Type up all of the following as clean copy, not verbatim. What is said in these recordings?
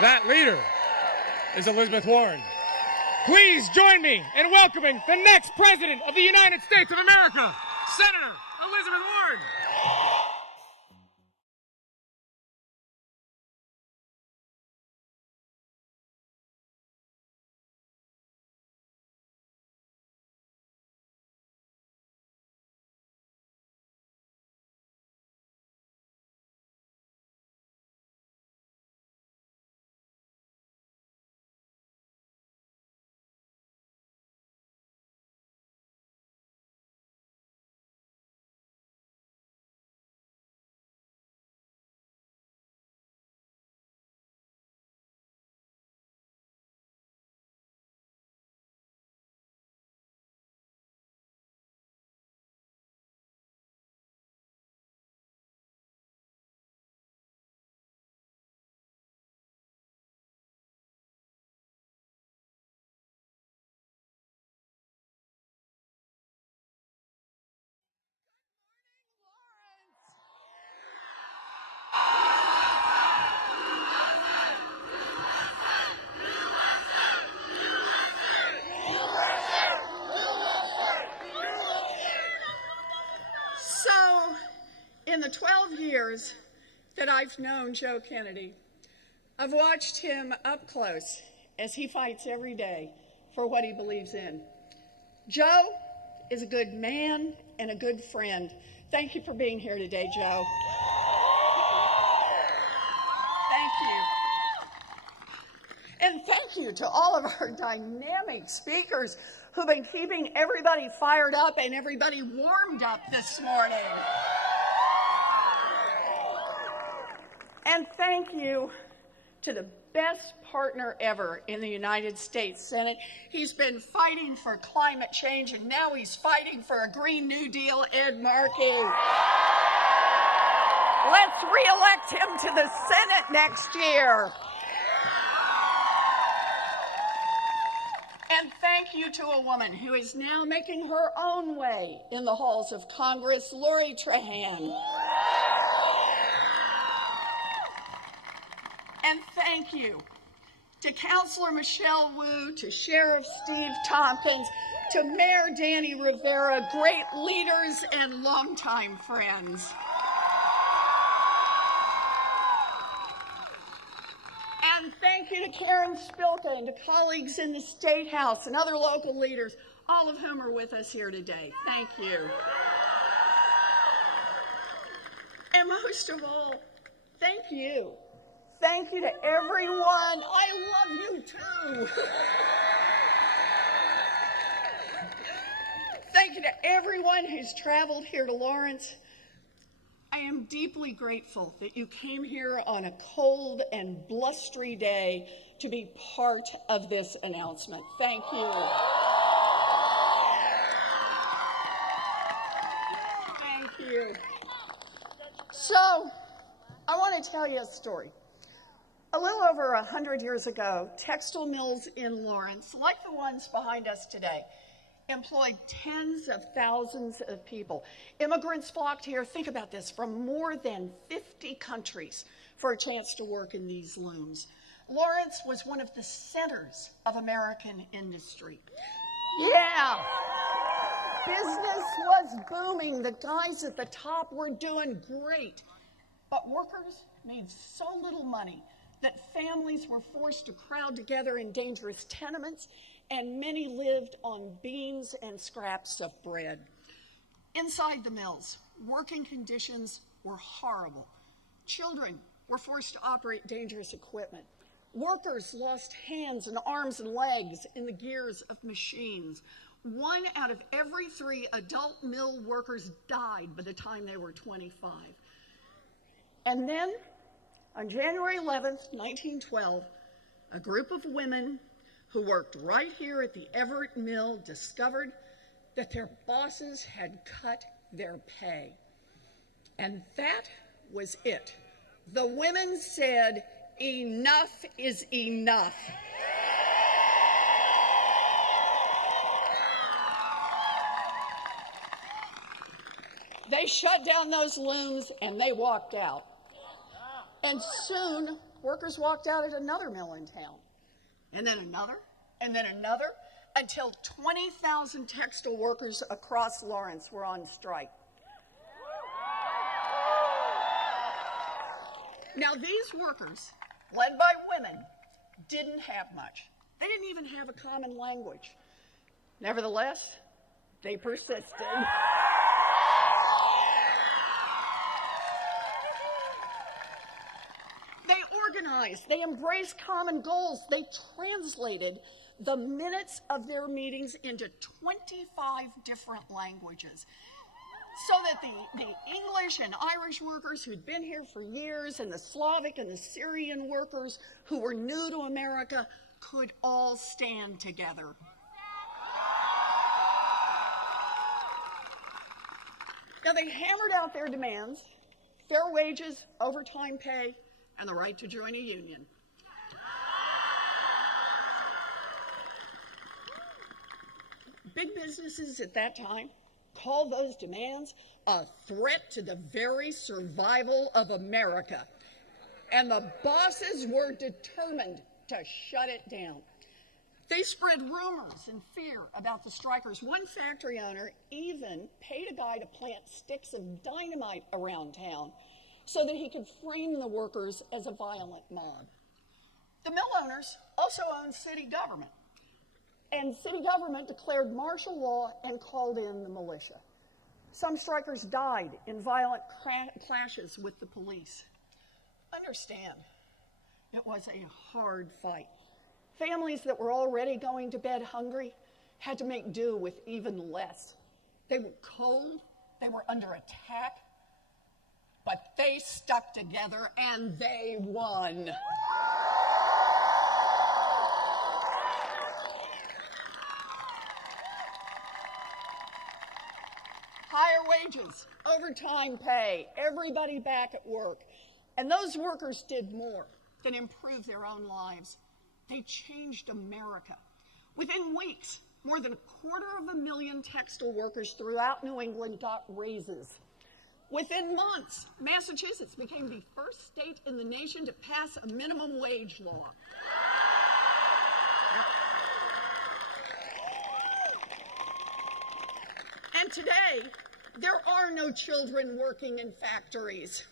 That leader is Elizabeth Warren. Please join me in welcoming the next President of the United States of America, Senator Elizabeth Warren. So, in the 12 years that I've known Joe Kennedy, I've watched him up close as he fights every day for what he believes in. Joe is a good man and a good friend. Thank you for being here today, Joe. Thank you. And thank you to all of our dynamic speakers who've been keeping everybody fired up and everybody warmed up this morning. And thank you to the best partner ever in the United States Senate. He's been fighting for climate change, and now he's fighting for a Green New Deal, Ed Markey. Let's re-elect him to the Senate next year. And thank you to a woman who is now making her own way in the halls of Congress, Lori Trahan. And thank you to Councilor Michelle Wu, to Sheriff Steve Tompkins, to Mayor Danny Rivera, great leaders and longtime friends. And thank you to Karen Spilka and to colleagues in the State House and other local leaders, all of whom are with us here today. Thank you. And most of all, thank you. Thank you to everyone. I love you too. Thank you to everyone who's traveled here to Lawrence. I am deeply grateful that you came here on a cold and blustery day to be part of this announcement. Thank you. Thank you. So, I want to tell you a story. A little over 100 years ago, textile mills in Lawrence, like the ones behind us today, employed tens of thousands of people. Immigrants flocked here, think about this, from more than 50 countries for a chance to work in these looms. Lawrence was one of the centers of American industry. Yeah, business was booming. The guys at the top were doing great. But workers made so little money that families were forced to crowd together in dangerous tenements, and many lived on beans and scraps of bread. Inside the mills, working conditions were horrible. Children were forced to operate dangerous equipment. Workers lost hands and arms and legs in the gears of machines. 1 out of every 3 adult mill workers died by the time they were 25. And then, on January 11th, 1912, a group of women who worked right here at the Everett Mill discovered that their bosses had cut their pay. And that was it. The women said, "Enough is enough." They shut down those looms and they walked out. And soon, workers walked out at another mill in town, and then another, until 20,000 textile workers across Lawrence were on strike. Now, these workers, led by women, didn't have much. They didn't even have a common language. Nevertheless, they persisted. They organized, they embraced common goals, they translated the minutes of their meetings into 25 different languages, so that the English and Irish workers who'd been here for years and the Slavic and the Syrian workers who were new to America could all stand together. Now, they hammered out their demands: fair wages, overtime pay, and the right to join a union. Big businesses at that time called those demands a threat to the very survival of America. And the bosses were determined to shut it down. They spread rumors and fear about the strikers. One factory owner even paid a guy to plant sticks of dynamite around town so that he could frame the workers as a violent mob. The mill owners also owned city government. And city government declared martial law and called in the militia. Some strikers died in violent clashes with the police. Understand, it was a hard fight. Families that were already going to bed hungry had to make do with even less. They were cold, they were under attack, but they stuck together and they won. Higher wages, overtime pay, everybody back at work. And those workers did more than improve their own lives. They changed America. Within weeks, more than 250,000 textile workers throughout New England got raises. Within months, Massachusetts became the first state in the nation to pass a minimum wage law. And today, there are no children working in factories.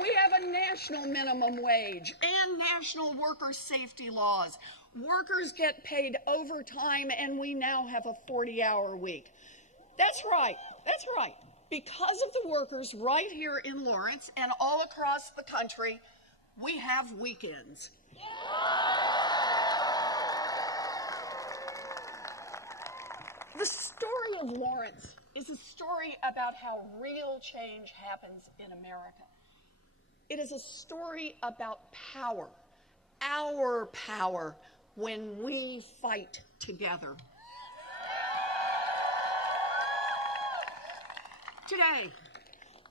We have a national minimum wage and national worker safety laws. Workers get paid overtime, and we now have a 40-hour week. That's right. Because of the workers right here in Lawrence and all across the country, we have weekends. The story of Lawrence is a story about how real change happens in America. It is a story about power, our power, when we fight together. Today,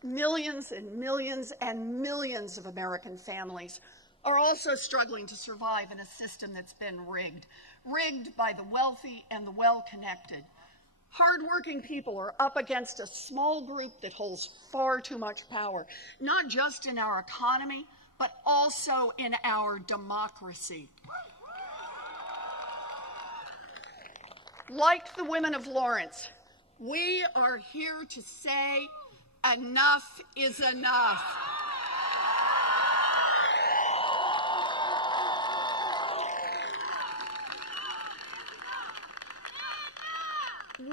millions and millions and millions of American families are also struggling to survive in a system that's been rigged by the wealthy and the well-connected. Hardworking people are up against a small group that holds far too much power, not just in our economy, but also in our democracy. Like the women of Lawrence, we are here to say enough is enough.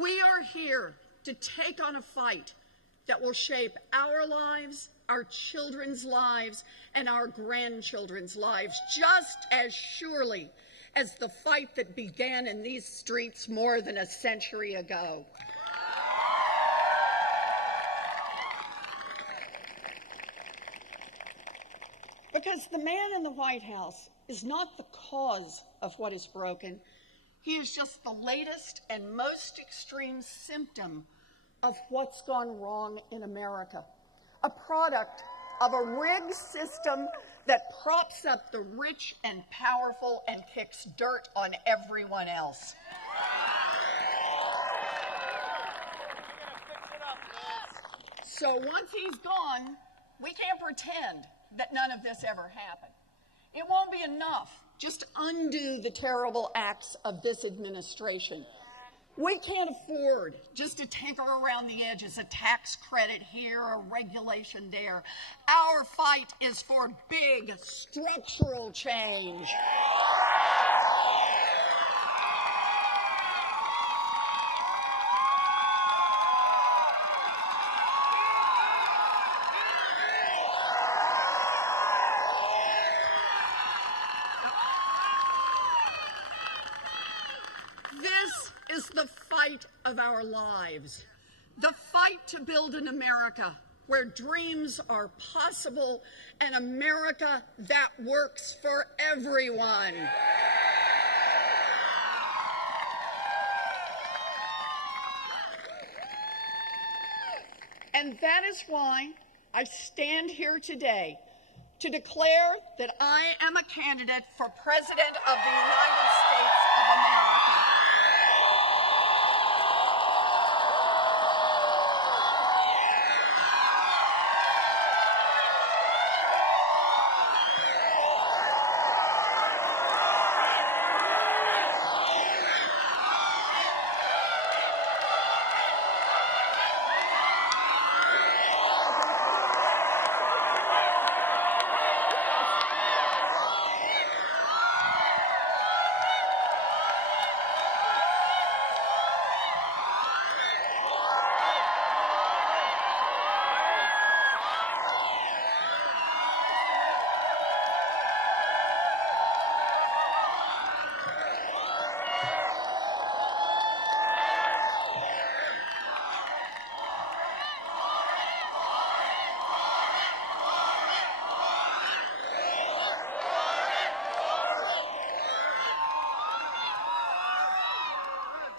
We are here to take on a fight that will shape our lives, our children's lives, and our grandchildren's lives just as surely as the fight that began in these streets more than a century ago. Because the man in the White House is not the cause of what is broken. He is just the latest and most extreme symptom of what's gone wrong in America, a product of a rigged system that props up the rich and powerful and kicks dirt on everyone else. So once he's gone, we can't pretend that none of this ever happened. It won't be enough just to undo the terrible acts of this administration. We can't afford just to tinker around the edges, a tax credit here, a regulation there. Our fight is for big structural change. This is the fight of our lives. The fight to build an America where dreams are possible, an America that works for everyone. And that is why I stand here today to declare that I am a candidate for President of the United States of America.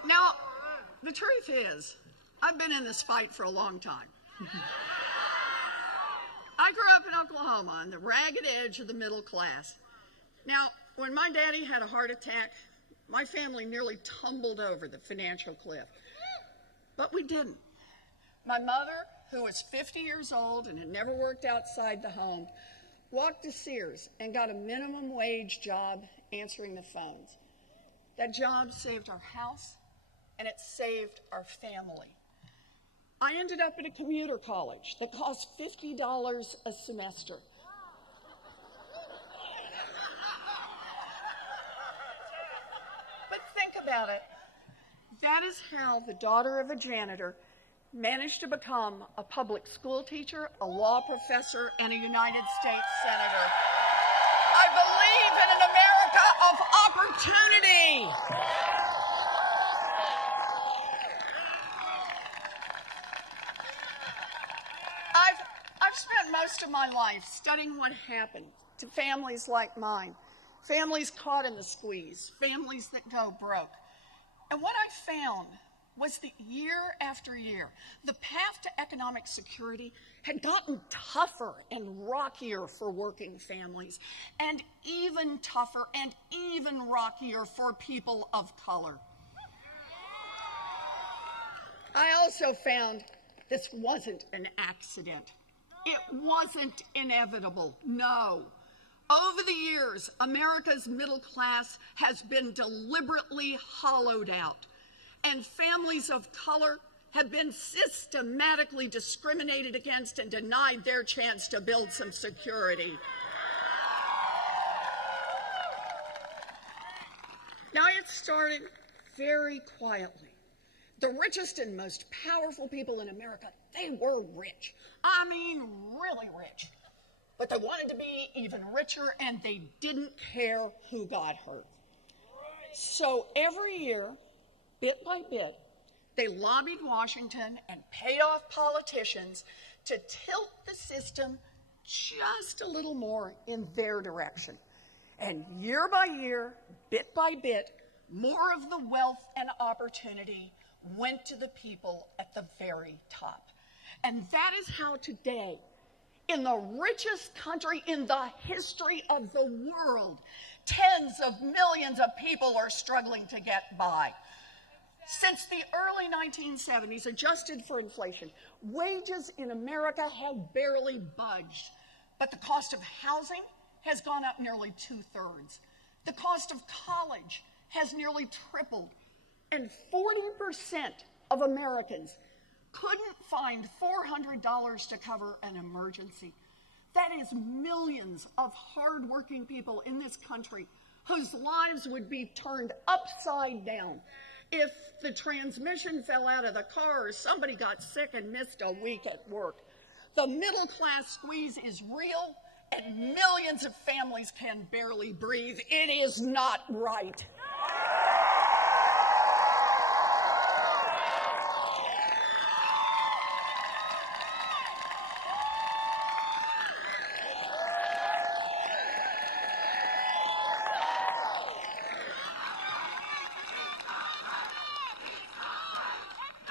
Now, the truth is, I've been in this fight for a long time. I grew up in Oklahoma on the ragged edge of the middle class. Now, when my daddy had a heart attack, my family nearly tumbled over the financial cliff. But we didn't. My mother, who was 50 years old and had never worked outside the home, walked to Sears and got a minimum wage job answering the phones. That job saved our house, and it saved our family. I ended up at a commuter college that cost $50 a semester. But think about it. That is how the daughter of a janitor managed to become a public school teacher, a law professor, and a United States Senator. I believe in an America of opportunity. I've spent most of my life studying what happened to families like mine, families caught in the squeeze, families that go broke. And what I found was that year after year, the path to economic security had gotten tougher and rockier for working families, and even tougher and even rockier for people of color. I also found this wasn't an accident. It wasn't inevitable, no. Over the years, America's middle class has been deliberately hollowed out, and families of color have been systematically discriminated against and denied their chance to build some security. Now, it started very quietly. The richest and most powerful people in America, they were rich. I mean, really rich. But they wanted to be even richer, and they didn't care who got hurt. So every year, bit by bit, they lobbied Washington and paid off politicians to tilt the system just a little more in their direction. And year by year, bit by bit, more of the wealth and opportunity went to the people at the very top. And that is how today, in the richest country in the history of the world, tens of millions of people are struggling to get by. Since the early 1970s, adjusted for inflation, wages in America have barely budged. But the cost of housing has gone up nearly 2/3. The cost of college has nearly tripled. And 40% of Americans couldn't find $400 to cover an emergency. That is millions of hardworking people in this country whose lives would be turned upside down if the transmission fell out of the car or somebody got sick and missed a week at work. The middle class squeeze is real, and millions of families can barely breathe. It is not right.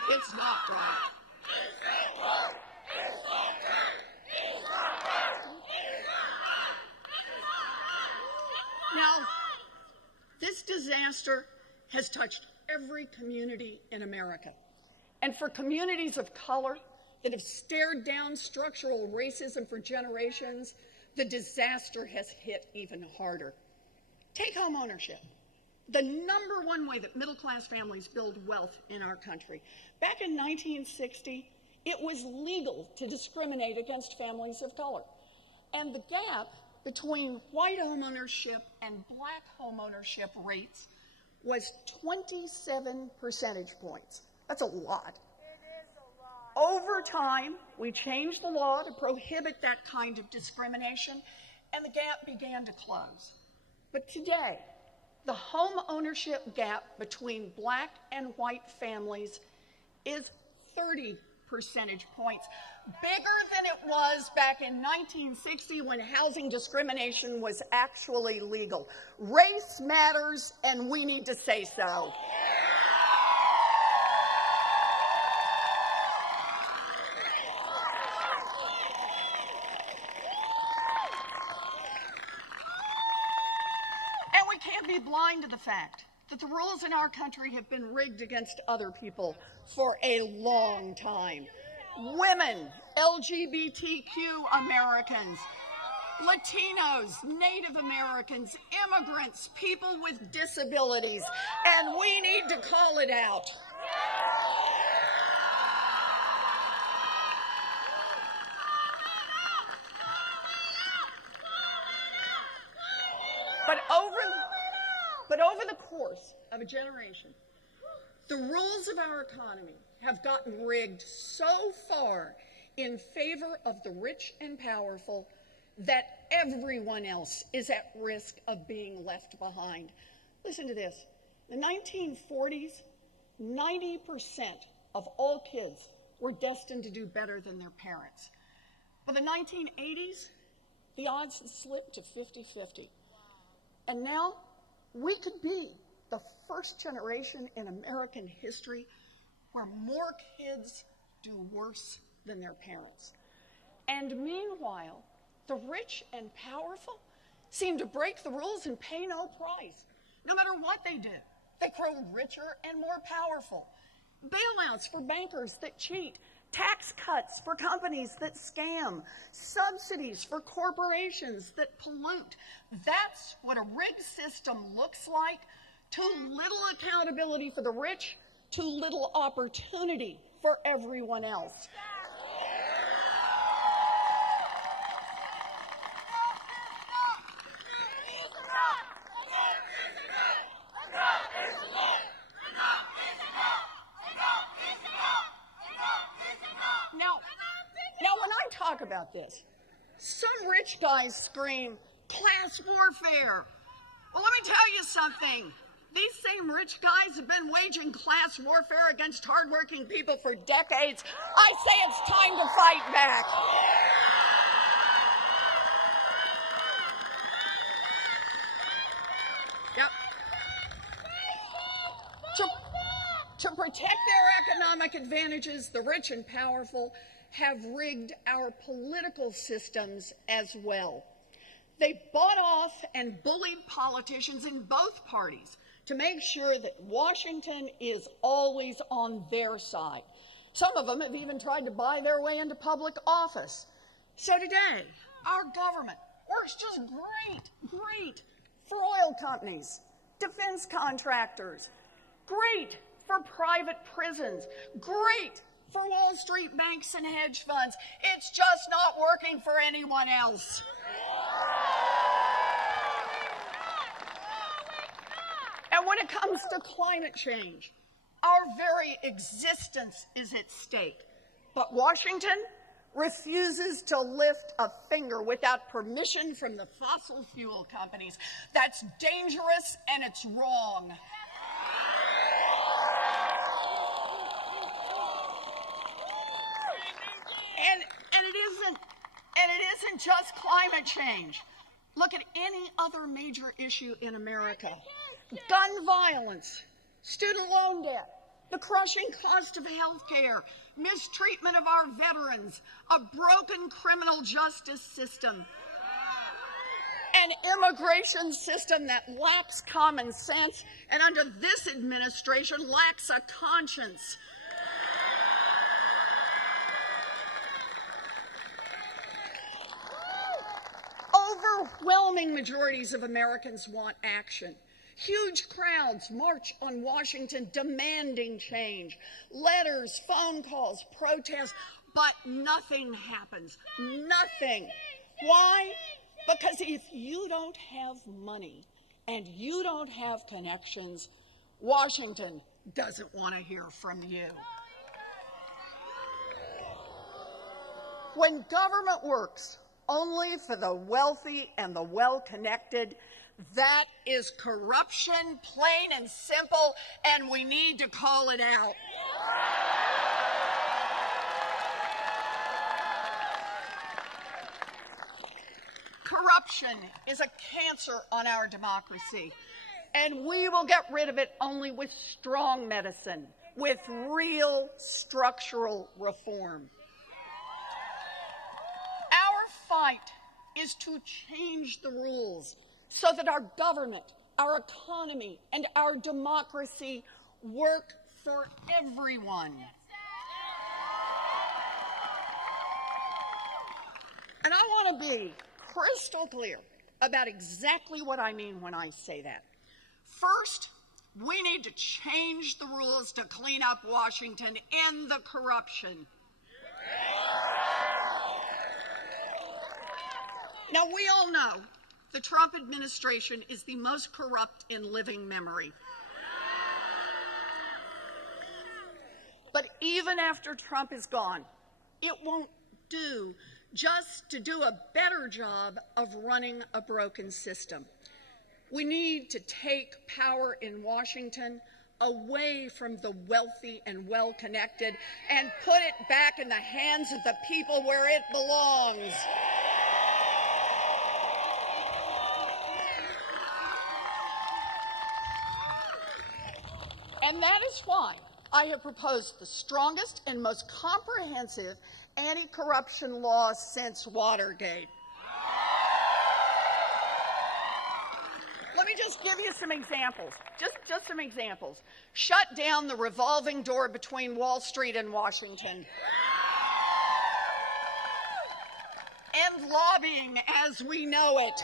It's not right. Now, this disaster has touched every community in America. And for communities of color that have stared down structural racism for generations, the disaster has hit even harder. Take home ownership. The number one way that middle-class families build wealth in our country. Back in 1960, it was legal to discriminate against families of color. And the gap between white homeownership and black homeownership rates was 27 percentage points. That's a lot. It is a lot. Over time, we changed the law to prohibit that kind of discrimination, and the gap began to close. But today, the home ownership gap between black and white families is 30 percentage points, bigger than it was back in 1960 when housing discrimination was actually legal. Race matters, and we need to say so. And we can't be blind to the fact that the rules in our country have been rigged against other people for a long time. Women, LGBTQ Americans, Latinos, Native Americans, immigrants, people with disabilities, and we need to call it out. But over the course of a generation, the rules of our economy have gotten rigged so far in favor of the rich and powerful that everyone else is at risk of being left behind. Listen to this. In the 1940s, 90% of all kids were destined to do better than their parents. By the 1980s, the odds had slipped to 50-50. And now, we could be the first generation in American history where more kids do worse than their parents. And meanwhile, the rich and powerful seem to break the rules and pay no price. No matter what they do, they grow richer and more powerful. Bailouts for bankers that cheat, tax cuts for companies that scam, subsidies for corporations that pollute. That's what a rigged system looks like. Too little accountability for the rich, too little opportunity for everyone else. Now, when I talk about this, some rich guys scream, class warfare. Well, let me tell you something. These same rich guys have been waging class warfare against hardworking people for decades. I say it's time to fight back. Yep. To protect their economic advantages, the rich and powerful have rigged our political systems as well. They bought off and bullied politicians in both parties to make sure that Washington is always on their side. Some of them have even tried to buy their way into public office. So today, Our government works just great for oil companies, defense contractors, great for private prisons, great for Wall Street banks and hedge funds. It's just not working for anyone else. And when it comes to climate change, our very existence is at stake. But Washington refuses to lift a finger without permission from the fossil fuel companies. That's dangerous and it's wrong. And it isn't just climate change. Look at any other major issue in America. Gun violence, student loan debt, the crushing cost of health care, mistreatment of our veterans, a broken criminal justice system, an immigration system that lacks common sense and under this administration lacks a conscience. Overwhelming majorities of Americans want action. Huge crowds march on Washington demanding change. Letters, phone calls, protests, but nothing happens. Nothing. Why? Because if you don't have money and you don't have connections, Washington doesn't want to hear from you. When government works only for the wealthy and the well-connected, that is corruption, plain and simple, and we need to call it out. Corruption is a cancer on our democracy, and we will get rid of it only with strong medicine, with real structural reform. Our fight is to change the rules so that our government, our economy, and our democracy work for everyone. And I want to be crystal clear about exactly what I mean when I say that. First, we need to change the rules to clean up Washington and the corruption. Now, we all know the Trump administration is the most corrupt in living memory. But even after Trump is gone, it won't do just to do a better job of running a broken system. We need to take power in Washington away from the wealthy and well-connected and put it back in the hands of the people where it belongs. And that is why I have proposed the strongest and most comprehensive anti-corruption law since Watergate. Let me just give you some examples, just some examples. Shut down the revolving door between Wall Street and Washington. End lobbying as we know it.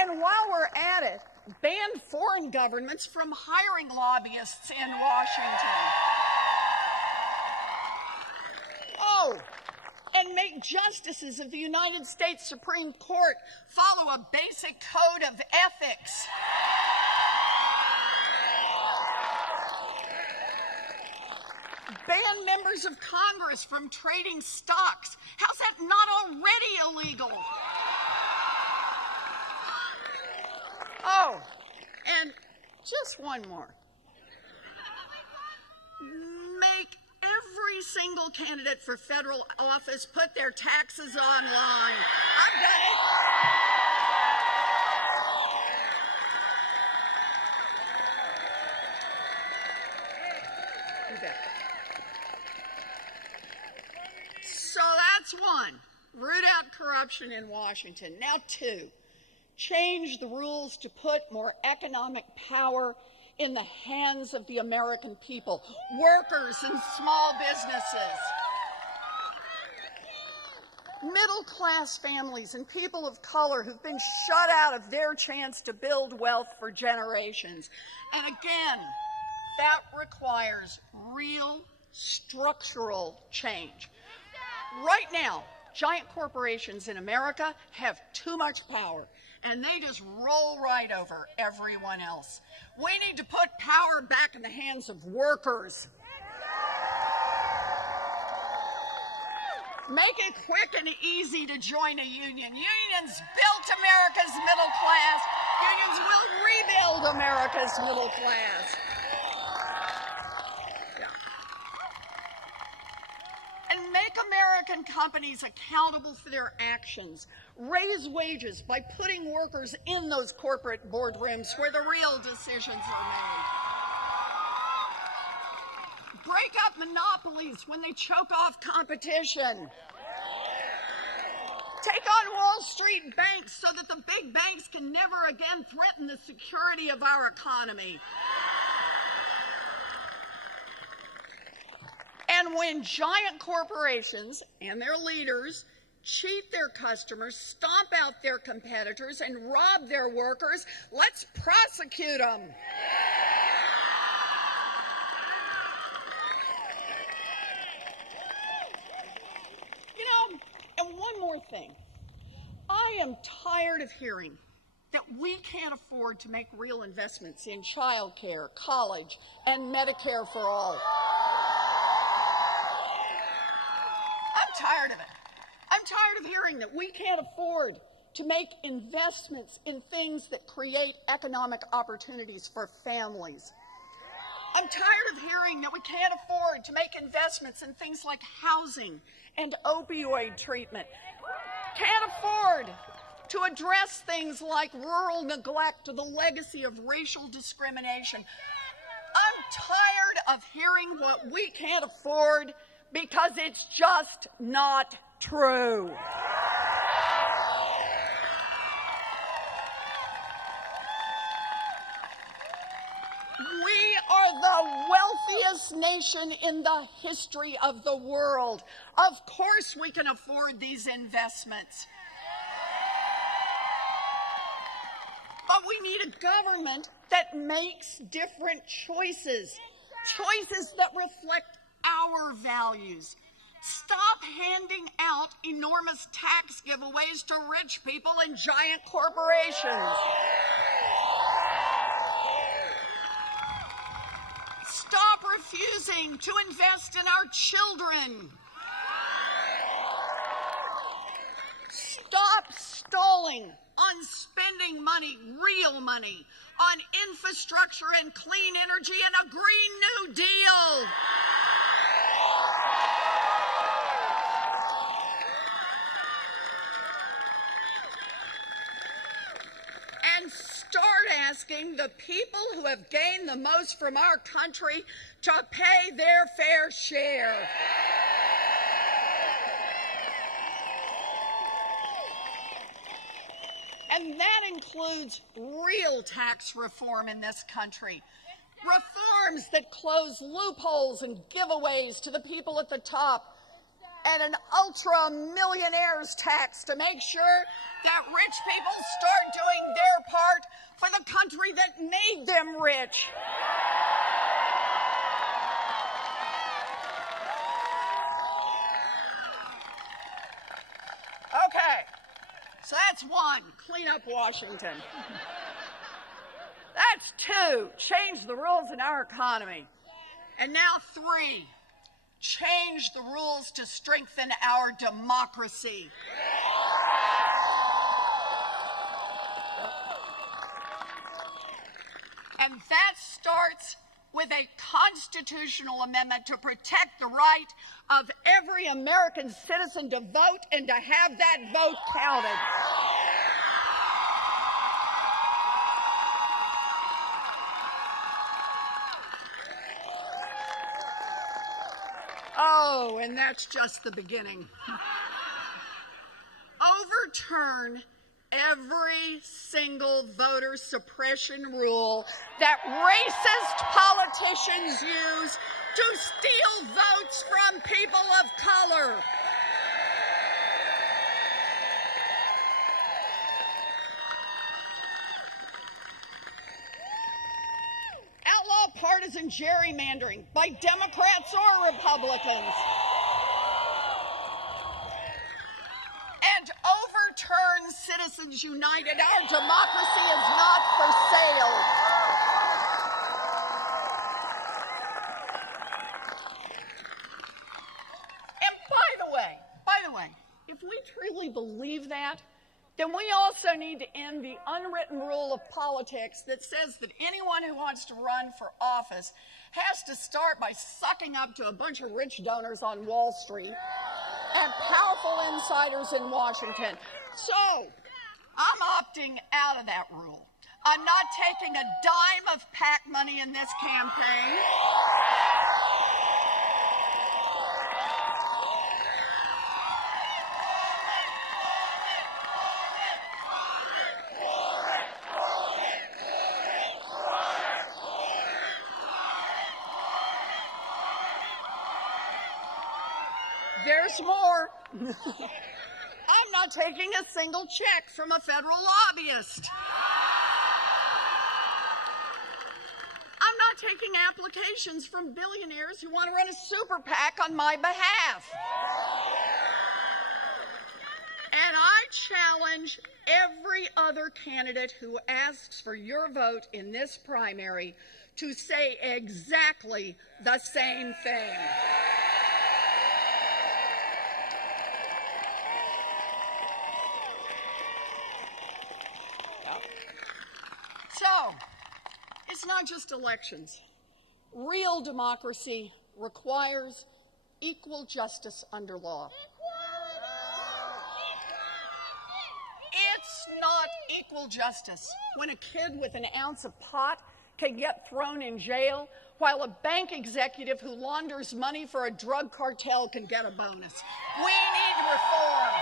And while we're at it, ban foreign governments from hiring lobbyists in Washington. Oh, and make justices of the United States Supreme Court follow a basic code of ethics. Ban members of Congress from trading stocks. How's that not already illegal? Oh, and just one more. Make every single candidate for federal office put their taxes online. I've done it. Okay. So that's one. Root out corruption in Washington. Now two. Change the rules to put more economic power in the hands of the American people, workers and small businesses. middle-class families and people of color who've been shut out of their chance to build wealth for generations. And again, that requires real structural change. Right now, giant corporations in America have too much power, and they just roll right over everyone else. We need to put power back in the hands of workers. Make it quick and easy to join a union. Unions built America's middle class. Unions will rebuild America's middle class. Yeah. And make American companies accountable for their actions. Raise wages by putting workers in those corporate boardrooms where the real decisions are made. Break up monopolies when they choke off competition. Take on Wall Street banks so that the big banks can never again threaten the security of our economy. And when giant corporations and their leaders cheat their customers, stomp out their competitors, and rob their workers, let's prosecute them. And one more thing. I am tired of hearing that we can't afford to make real investments in child care, college, and Medicare for all. I'm tired of it. I'm tired of hearing that we can't afford to make investments in things that create economic opportunities for families. I'm tired of hearing that we can't afford to make investments in things like housing and opioid treatment. Can't afford to address things like rural neglect or the legacy of racial discrimination. I'm tired of hearing what we can't afford because it's just not true. We are the wealthiest nation in the history of the world. Of course we can afford these investments. But we need a government that makes different choices, choices that reflect our values. Stop handing out enormous tax giveaways to rich people and giant corporations. Stop refusing to invest in our children. Stop stalling on spending money, real money, on infrastructure and clean energy and a Green New Deal. And start asking the people who have gained the most from our country to pay their fair share. And that includes real tax reform in this country. Reforms that close loopholes and giveaways to the people at the top, and an ultra-millionaires tax to make sure that rich people start doing their part for the country that made them rich. Okay, so that's one, clean up Washington. That's two, change the rules in our economy. And now three, change the rules to strengthen our democracy. And that starts with a constitutional amendment to protect the right of every American citizen to vote and to have that vote counted. Oh, and that's just the beginning. Overturn every single voter suppression rule that racist politicians use to steal votes from people of color. partisan gerrymandering by Democrats or Republicans. And overturn Citizens United. Our democracy is not for sale. And by the way, if we truly believe that, then we also need to end the unwritten rule of politics that says that anyone who wants to run for office has to start by sucking up to a bunch of rich donors on Wall Street and powerful insiders in Washington. So, I'm opting out of that rule. I'm not taking a dime of PAC money in this campaign. There's more. I'm not taking a single check from a federal lobbyist. I'm not taking applications from billionaires who want to run a super PAC on my behalf. And I challenge every other candidate who asks for your vote in this primary to say exactly the same thing. So, it's not just elections. Real democracy requires equal justice under law. It's not equal justice when a kid with an ounce of pot can get thrown in jail while a bank executive who launders money for a drug cartel can get a bonus. We need reform.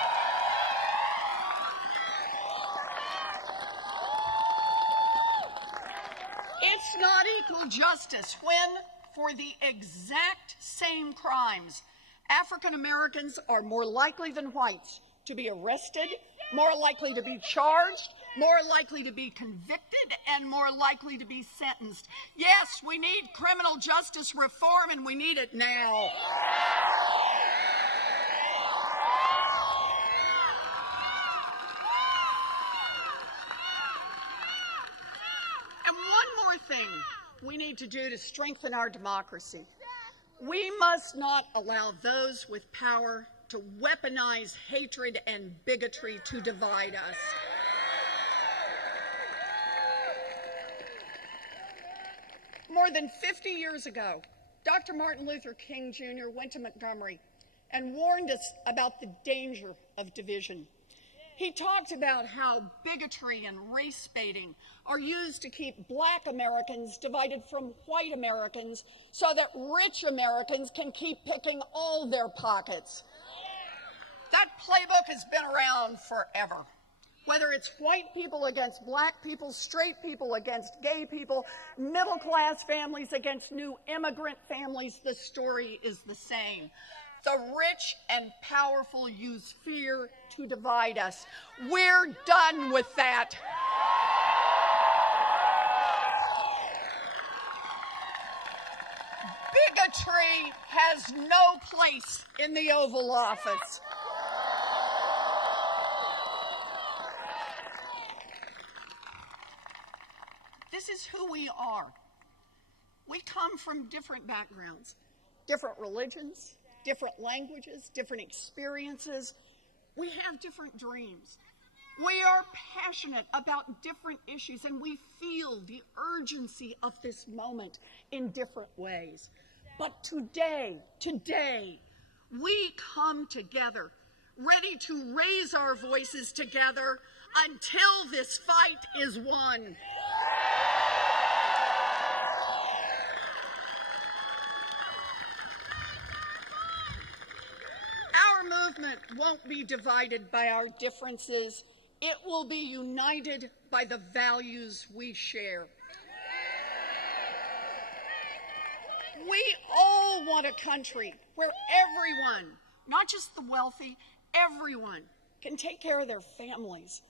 It's not equal justice when, for the exact same crimes, African Americans are more likely than whites to be arrested, more likely to be charged, more likely to be convicted, and more likely to be sentenced. Yes, we need criminal justice reform, and we need it now. And one more thing we need to do to strengthen our democracy. We must not allow those with power to weaponize hatred and bigotry to divide us. More than 50 years ago, Dr. Martin Luther King Jr. went to Montgomery and warned us about the danger of division. He talked about how bigotry and race baiting are used to keep black Americans divided from white Americans so that rich Americans can keep picking all their pockets. That playbook has been around forever. Whether it's white people against black people, straight people against gay people, middle-class families against new immigrant families, the story is the same. The rich and powerful use fear to divide us. We're done with that. Bigotry has no place in the Oval Office. This is who we are. We come from different backgrounds, different religions, different languages, different experiences. We have different dreams. We are passionate about different issues, and we feel the urgency of this moment in different ways. But today, we come together, ready to raise our voices together until this fight is won. Our movement won't be divided by our differences. It will be united by the values we share. We all want a country where everyone, not just the wealthy, everyone can take care of their families.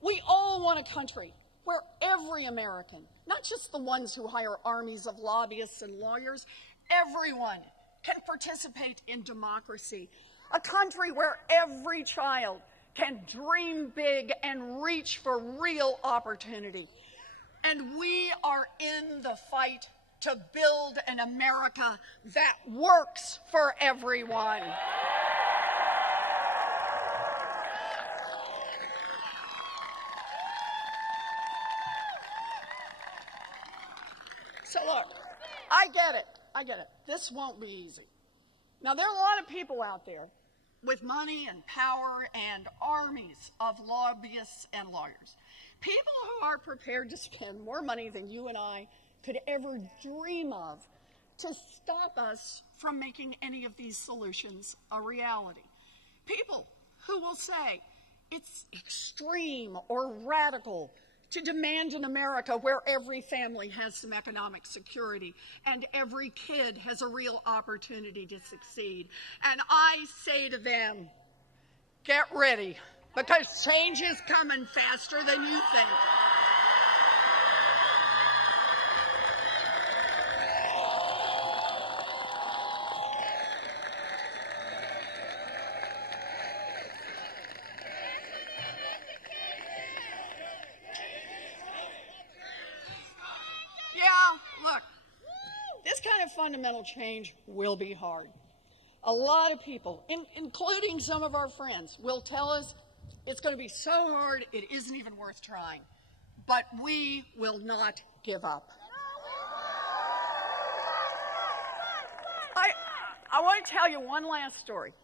We all want a country where every American, not just the ones who hire armies of lobbyists and lawyers, everyone can participate in democracy. A country where every child can dream big and reach for real opportunity. And we are in the fight to build an America that works for everyone. So look, I get it. This won't be easy. Now, there are a lot of people out there with money and power and armies of lobbyists and lawyers. People who are prepared to spend more money than you and I could ever dream of to stop us from making any of these solutions a reality. People who will say it's extreme or radical to demand an America where every family has some economic security and every kid has a real opportunity to succeed. And I say to them, get ready, because change is coming faster than you think. Fundamental change will be hard. A lot of people, including some of our friends, will tell us it's going to be so hard it isn't even worth trying. But we will not give up. I want to tell you one last story.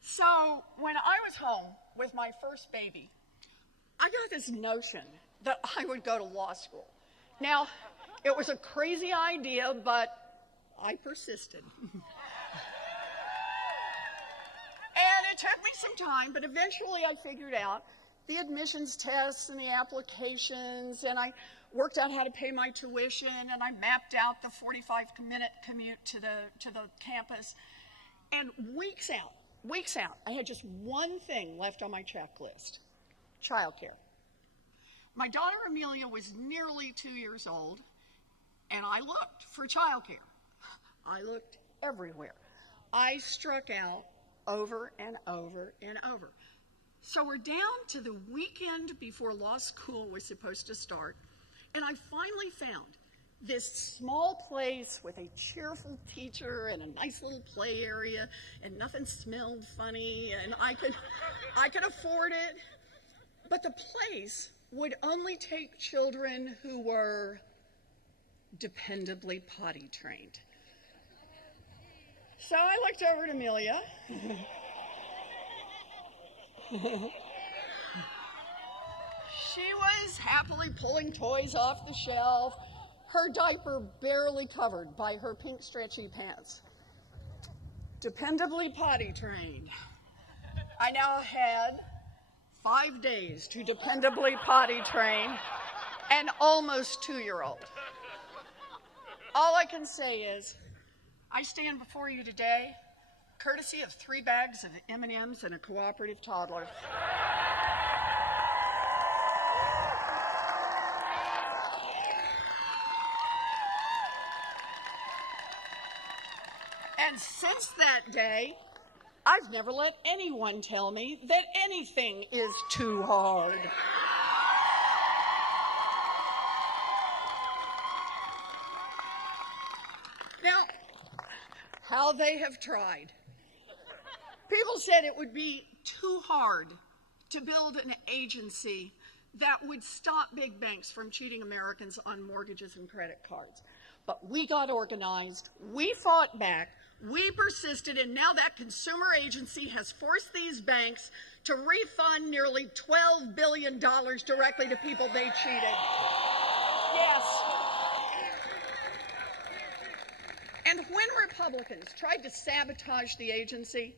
So when I was home with my first baby, I got this notion that I would go to law school. Now, it was a crazy idea, but I persisted. And it took me some time, but eventually I figured out the admissions tests and the applications, and I worked out how to pay my tuition, and I mapped out the 45-minute commute to the campus. And weeks out, I had just one thing left on my checklist: childcare. My daughter Amelia was nearly 2 years old, and I looked for childcare. I looked everywhere. I struck out over and over and over. So we're down to the weekend before law school was supposed to start, and I finally found this small place with a cheerful teacher and a nice little play area, and nothing smelled funny, and I could afford it. But the place would only take children who were dependably potty trained. So I looked over at Amelia. She was happily pulling toys off the shelf, her diaper barely covered by her pink stretchy pants. Dependably potty trained. I now had 5 days to dependably potty train an almost 2-year-old. All I can say is, I stand before you today courtesy of 3 bags of M&Ms and a cooperative toddler. And since that day, I've never let anyone tell me that anything is too hard. Now, how they have tried. People said it would be too hard to build an agency that would stop big banks from cheating Americans on mortgages and credit cards. But we got organized, we fought back, we persisted, and now that consumer agency has forced these banks to refund nearly $12 billion directly to people they cheated. Yes. And when Republicans tried to sabotage the agency,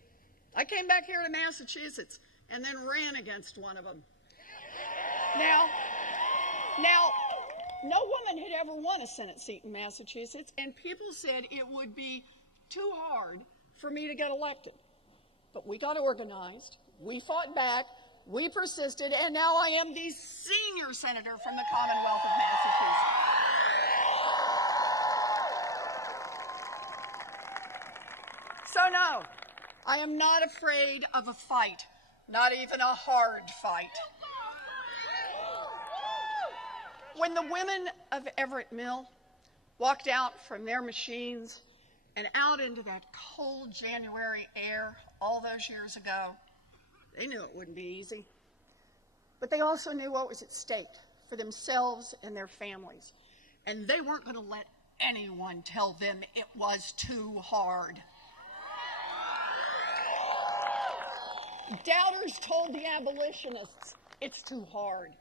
I came back here to Massachusetts and then ran against one of them. Now, no woman had ever won a Senate seat in Massachusetts, and people said it would be too hard for me to get elected. But we got organized, we fought back, We persisted, and now I am the senior senator from the Commonwealth of Massachusetts. So no, I am not afraid of a fight, not even a hard fight. When the women of Everett Mill walked out from their machines and out into that cold January air all those years ago, they knew it wouldn't be easy. But they also knew what was at stake for themselves and their families. And they weren't going to let anyone tell them it was too hard. Doubters told the abolitionists, it's too hard.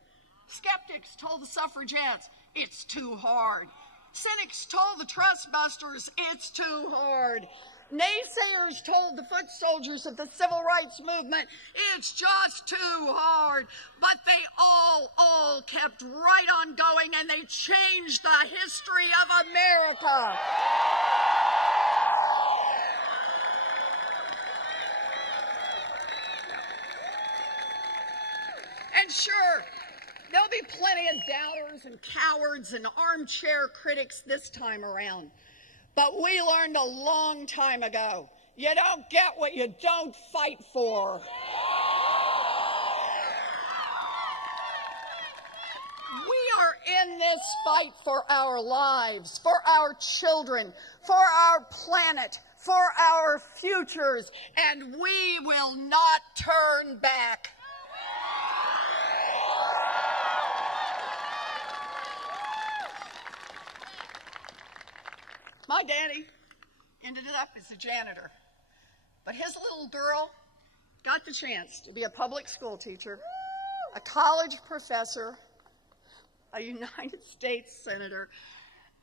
Skeptics told the suffragettes, it's too hard. Cynics told the trust busters, it's too hard. Naysayers told the foot soldiers of the civil rights movement, it's just too hard. But they all kept right on going, and they changed the history of America. And sure, there'll be plenty of doubters and cowards and armchair critics this time around. But we learned a long time ago, you don't get what you don't fight for. We are in this fight for our lives, for our children, for our planet, for our futures, and we will not turn back. My daddy ended up as a janitor, but his little girl got the chance to be a public school teacher, a college professor, a United States senator,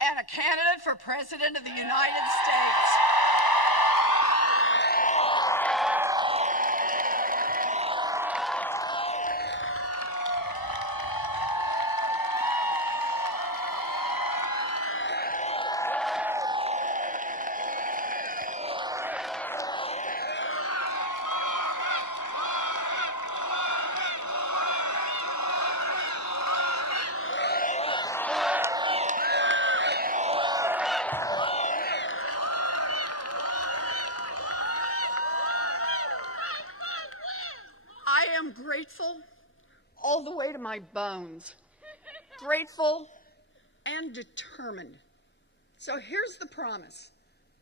and a candidate for president of the United States. I am grateful all the way to my bones, grateful and determined. So here's the promise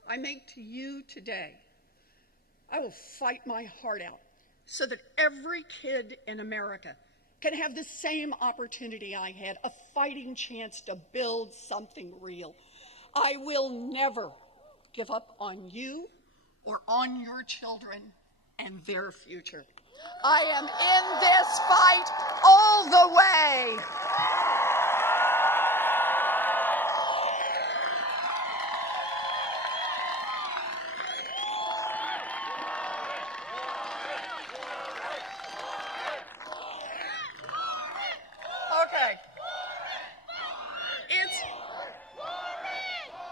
I make to you today. I will fight my heart out so that every kid in America can have the same opportunity I had, a fighting chance to build something real. I will never give up on you or on your children and their future. I am in this fight all the way. Okay.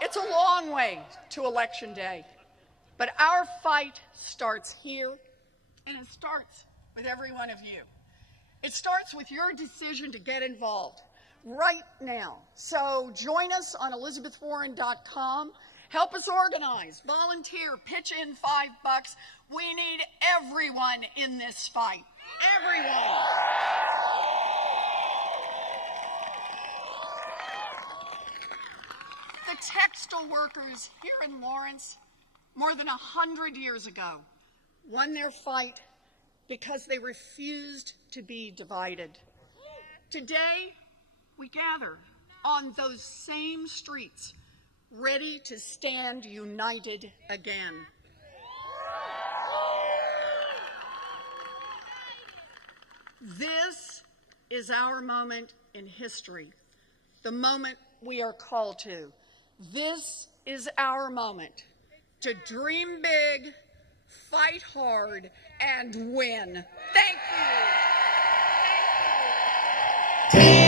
It's a long way to Election Day, but our fight starts here. And it starts with every one of you. It starts with your decision to get involved right now. So join us on ElizabethWarren.com. Help us organize, volunteer, pitch in $5. We need everyone in this fight. Everyone. The textile workers here in Lawrence, more than 100 years ago, won their fight because they refused to be divided. Today, we gather on those same streets, ready to stand united again. This is our moment in history, the moment we are called to. This is our moment to dream big, fight hard, and win. Thank you. Thank you.